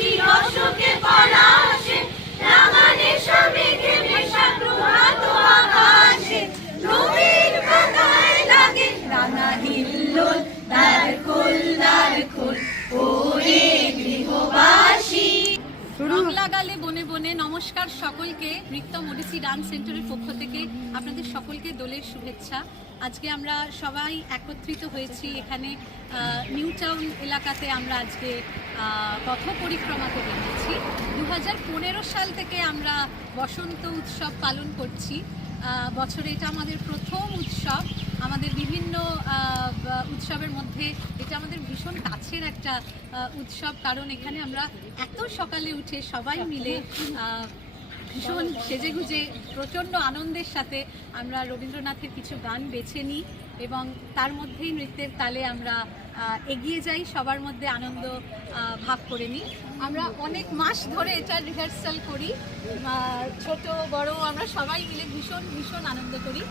শির অশোকে পলাশে রাঙানে সমেঘে মেশা প্রভাত আকাশে নবীন পাতায় লাগে রাঙা হিল্লোল দ্বার খোল ওরে গৃহবাসী। রং লাগালে বনে বনে নমস্কার সকলকে। নৃত্যম ওডিসি ডান্স সেন্টারের পক্ষ থেকে আপনাদের সকলকে দোলের শুভেচ্ছা। আজকে আমরা সবাই একত্রিত হয়েছি এখানে নিউ টাউন এলাকাতে। আমরা আজকে পথ পরিক্রমাতে বেরিয়েছি। 2015 সাল থেকে আমরা বসন্ত উৎসব পালন করছি। বছরে এটা আমাদের প্রথম উৎসব। আমাদের বিভিন্ন উৎসবের মধ্যে এটা আমাদের ভীষণ কাছের একটা উৎসব, কারণ এখানে আমরা এত সকালে উঠে সবাই মিলে ভীষণ সেজেগুজে প্রচণ্ড আনন্দের সাথে আমরা রবীন্দ্রনাথের কিছু গান বেছে নিই এবং তার মধ্যেই নৃত্যের তালে আমরা এগিয়ে যাই, সবার মধ্যে আনন্দ ভাগ করে নিই। আমরা অনেক মাস ধরে এটা রিহার্সাল করি, ছোট বড় আমরা সবাই মিলে ভীষণ ভীষণ আনন্দ করি।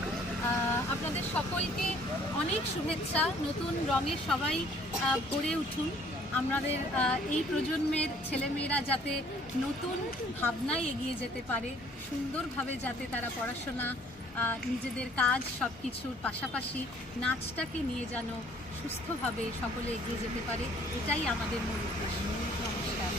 আপনাদের সকলকে অনেক শুভেচ্ছা। নতুন রঙে সবাই ভরে উঠুন। আমাদের এই প্রজন্মের ছেলেমেয়েরা যাতে নতুন ভাবনায় এগিয়ে যেতে পারে, সুন্দরভাবে যাতে তারা পড়াশোনা, নিজেদের কাজ সব কিছুর পাশাপাশি নাচটাকে নিয়ে যেন সুস্থভাবে সকলে এগিয়ে যেতে পারে, এটাই আমাদের মূল উদ্দেশ্য। নমস্কার।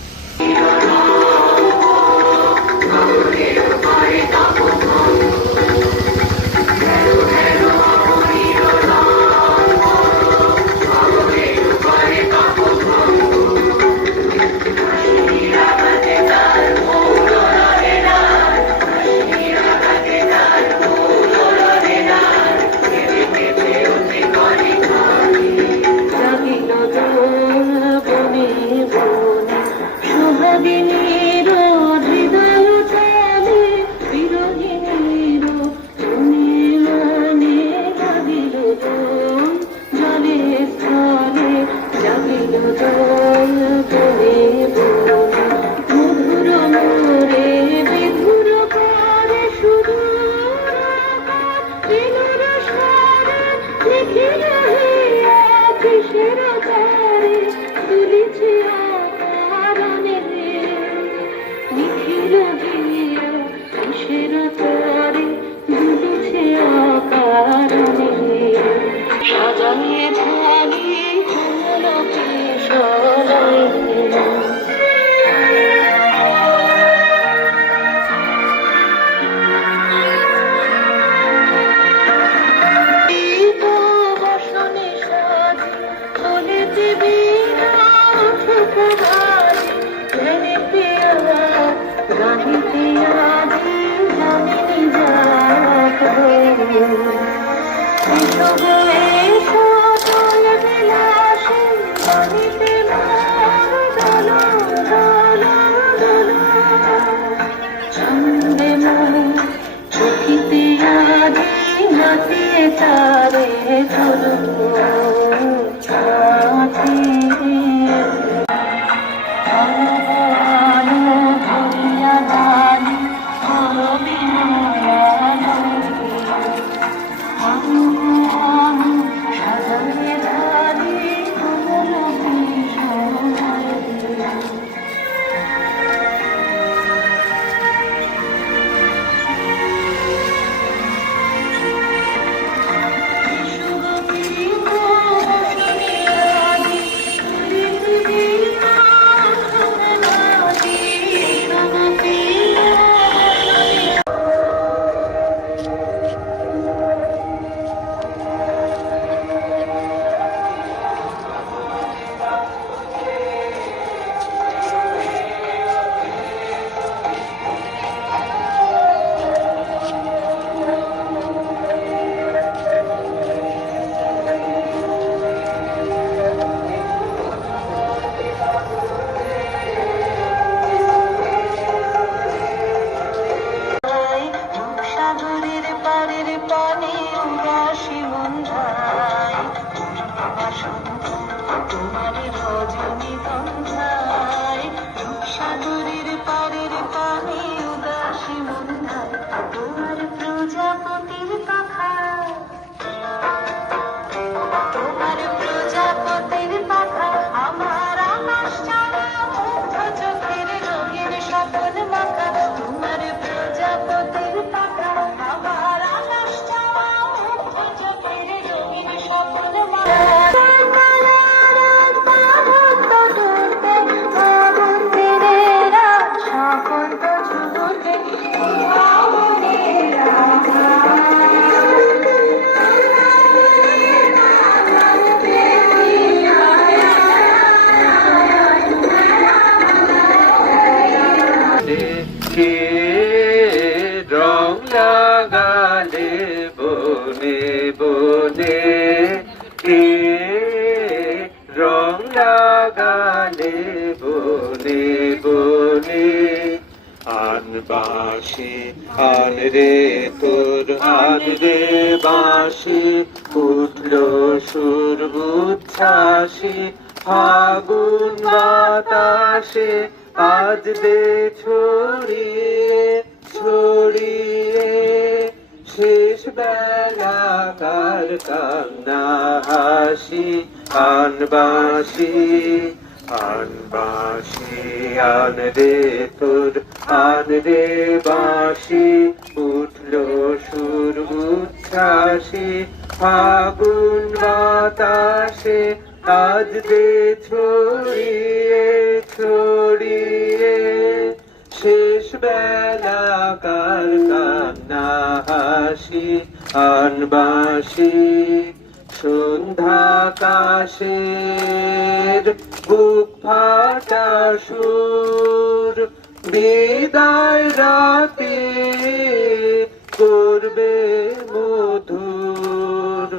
লাগালে বনে বনে আন বাঁশি আন রে তোর আন রে বাঁশি উঠলো সুর উচ্ছ্বাসী ফাগুন বাতাসে আজ দে ছড়িয়ে ছড়িয়ে শেষ বেলাকার কান্না হাসি আন বাঁশি আন বাঁশি আন রে তোর আন রে বাঁশি উঠলো সুর উচ্ছ্বাসী ফাগুন বাতাসে আজ দে ছড়িয়ে ছড়িয়ে শেষ বেলাকার কান্না হাসি আন বাঁশি সন্ধ্যাকাশের বুক ফাটা সুর বিদায় রাতে করবে মধুর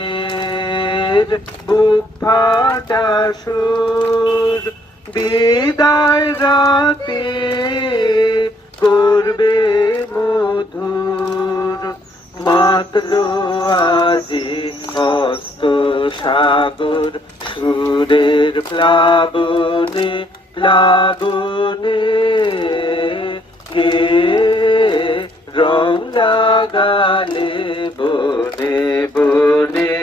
সন্ধ্যাকাশের বুক ফাটা সুর বিদায় রাতে করবে মধুর মাতলো আজি অস্ত সাগর সুরের প্লাবনে প্লাবনে কে রং লাগালে বনে বনে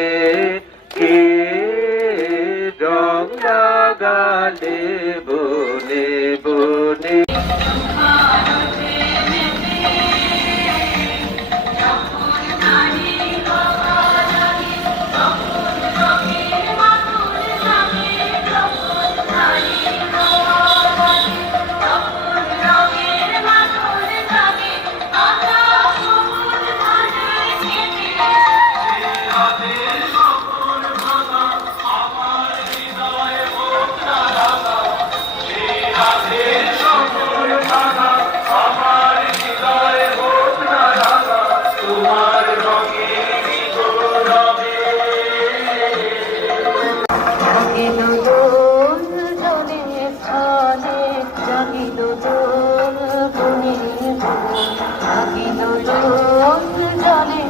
কে রং লাগালে বনে বনে জলে